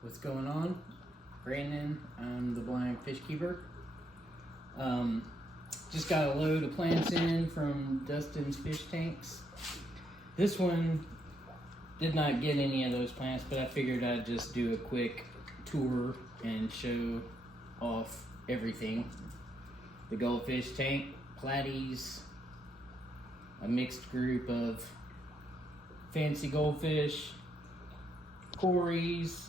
What's going on? Brandon, I'm the blind fish keeper. Just got a load of plants in from Dustin's fish tanks. This one did not get any of those plants, but I figured I'd just do a quick tour and show off everything. The goldfish tank, platies, a mixed group of fancy goldfish, cories,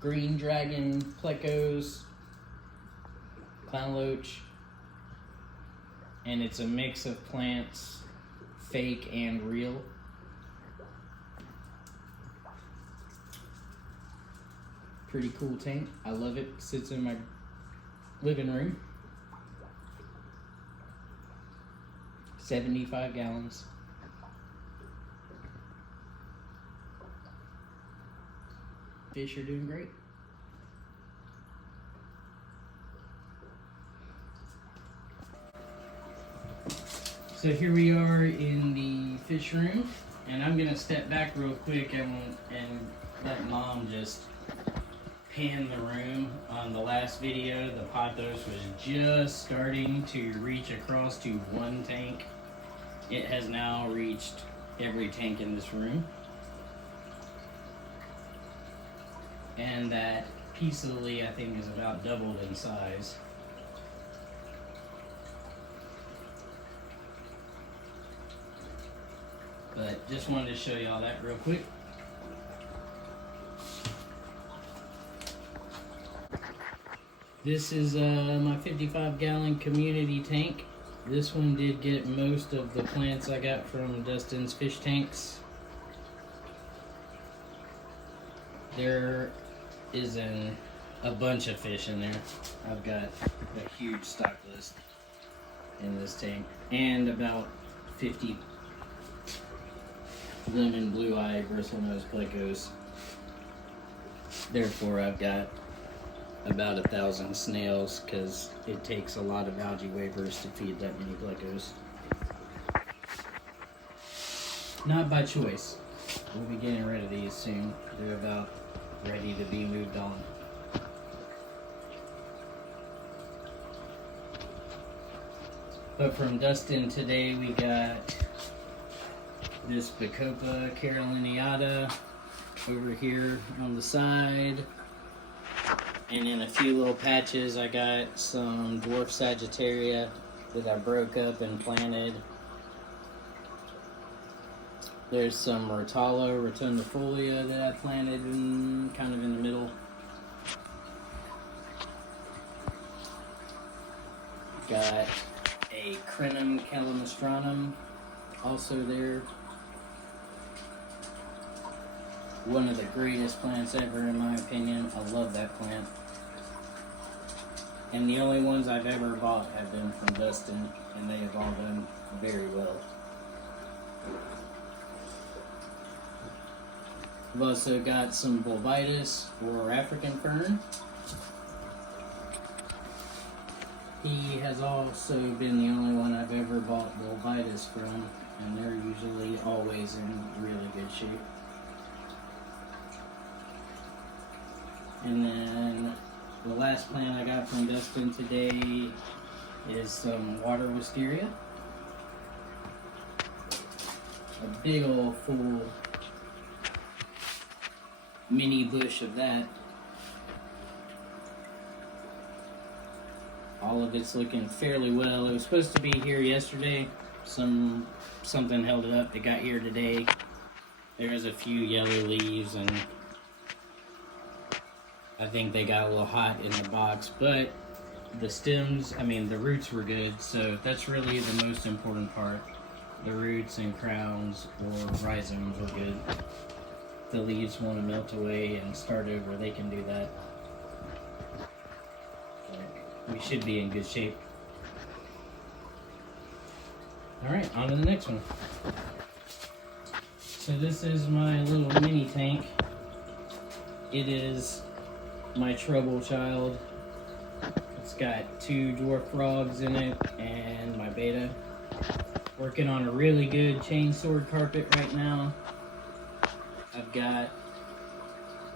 green dragon plecos, clown loach, and it's a mix of plants, fake and real. Pretty cool tank. I love it. Sits in my living room. 75 gallons. Fish are doing great. So here we are in the fish room, and I'm gonna step back real quick and let Mom just pan the room. On the last video, the pothos was just starting to reach across to one tank. It has now reached every tank in this room. And that peacefully, I think, is about doubled in size. But just wanted to show y'all that real quick. This is my 55-gallon community tank. This one did get most of the plants I got from Dustin's fish tanks. There is a bunch of fish in there. I've got a huge stock list in this tank, and about 50 lemon blue-eye bristlenose plecos. Therefore, I've got about 1,000 snails, because it takes a lot of algae waivers to feed that many plecos. Not by choice. We'll be getting rid of these soon. They're about ready to be moved on. But from Dustin today, we got this Bacopa caroliniata over here on the side. And in a few little patches, I got some dwarf Sagittaria that I broke up and planted. There's some Rotala rotundifolia that I planted kind of in the middle. Got a Crenum calamastranum also there. One of the greatest plants ever, in my opinion. I love that plant. And the only ones I've ever bought have been from Dustin, and they have all done very well. I've also got some Bulbitis, or African fern. He has also been the only one I've ever bought Bulbitis from, and they're usually always in really good shape. And then the last plant I got from Dustin today is some water wisteria. A big old full mini bush of that. All of it's looking fairly well. It was supposed to be here yesterday. Something held it up. It got here today. There's a few yellow leaves, and I think they got a little hot in the box, but the stems, the roots were good, so that's really the most important part. The roots and crowns or rhizomes were good. The leaves want to melt away and start over, they can do that. But we should be in good shape. Alright, on to the next one. So this is my little mini tank. It is my trouble child. It's got 2 dwarf frogs in it and my beta. Working on a really good chain sword carpet right now. I've got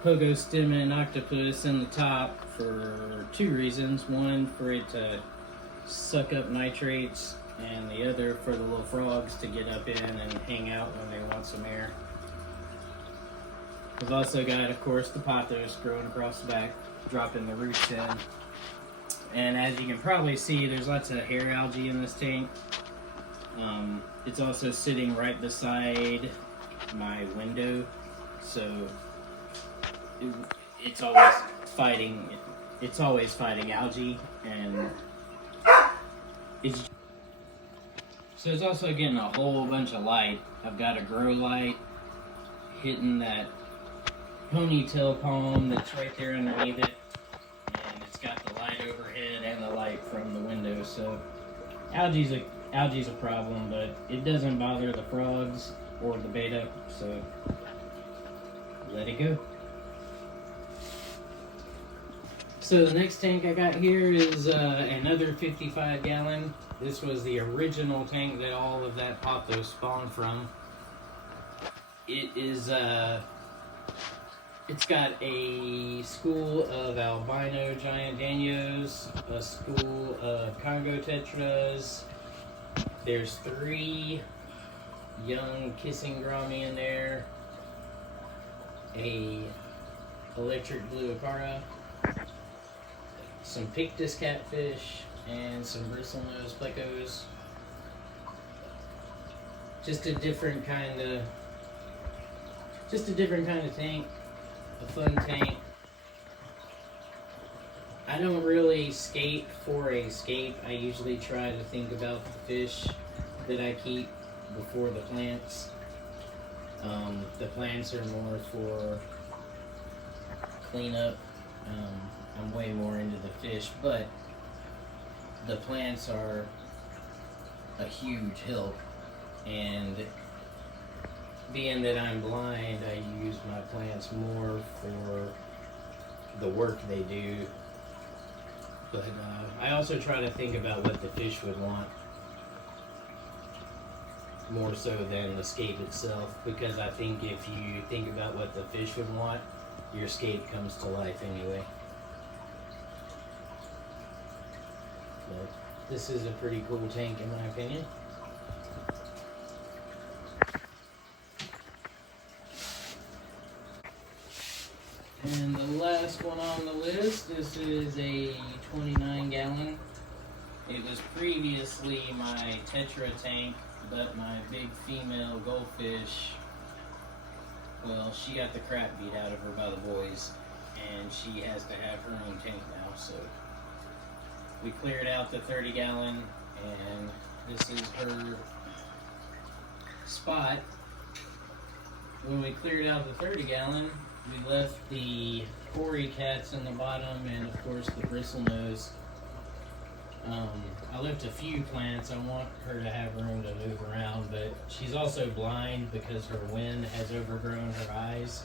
pogo stem and octopus in the top for two reasons. One, for it to suck up nitrates, and the other for the little frogs to get up in and hang out when they want some air. I've also got, of course, the pothos growing across the back, dropping the roots in. And as you can probably see, there's lots of hair algae in this tank. It's also sitting right beside my window, so it's always fighting. It's always fighting algae, and so it's also getting a whole bunch of light. I've got a grow light hitting that ponytail palm that's right there underneath it, and it's got the light overhead and the light from the window. So algae's a problem, but it doesn't bother the frogs or the betta, so let it go. So the next tank I got here is another 55 gallon. This was the original tank that all of that pothos spawned from. It is it's got a school of albino giant danios, a school of Congo tetras. There's 3 young kissing grami in there, a electric blue acara, some pictus catfish, and some bristlenose plecos. Just a different kind of tank, a fun tank. I don't really skate for a skate. I usually try to think about the fish that I keep before the plants. The plants are more for cleanup. I'm way more into the fish, but the plants are a huge help. And being that I'm blind, I use my plants more for the work they do. But I also try to think about what the fish would want, more so than the scape itself, because I think if you think about what the fish would want, your scape comes to life anyway. But this is a pretty cool tank in my opinion. And the last one on the list, this is a 29 gallon. It was previously my tetra tank, but my big female goldfish, well, she got the crap beat out of her by the boys, and she has to have her own tank now, so we cleared out the 30 gallon, and this is her spot. When we cleared out the 30 gallon, we left the cory cats in the bottom, and of course the bristlenose. I left a few plants. I want her to have room to move around, but she's also blind because her wind has overgrown her eyes.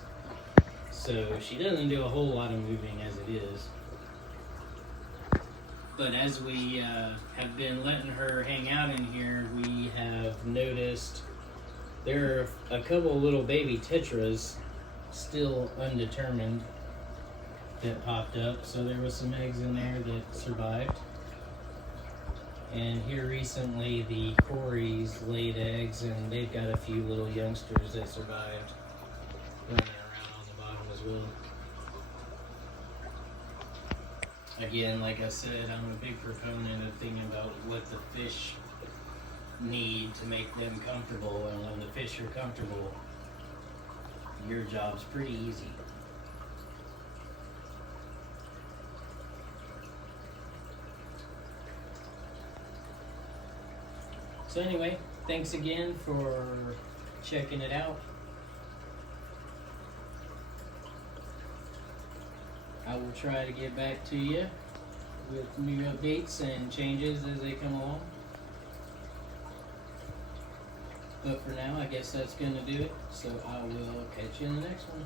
So she doesn't do a whole lot of moving as it is. But as we have been letting her hang out in here, we have noticed there are a couple little baby tetras still undetermined that popped up. So there was some eggs in there that survived. And here recently the cories laid eggs, and they've got a few little youngsters that survived running around on the bottom as well. Again, like I said, I'm a big proponent of thinking about what the fish need to make them comfortable, and when the fish are comfortable, your job's pretty easy. So anyway, thanks again for checking it out. I will try to get back to you with new updates and changes as they come along. But for now, I guess that's going to do it. So I will catch you in the next one.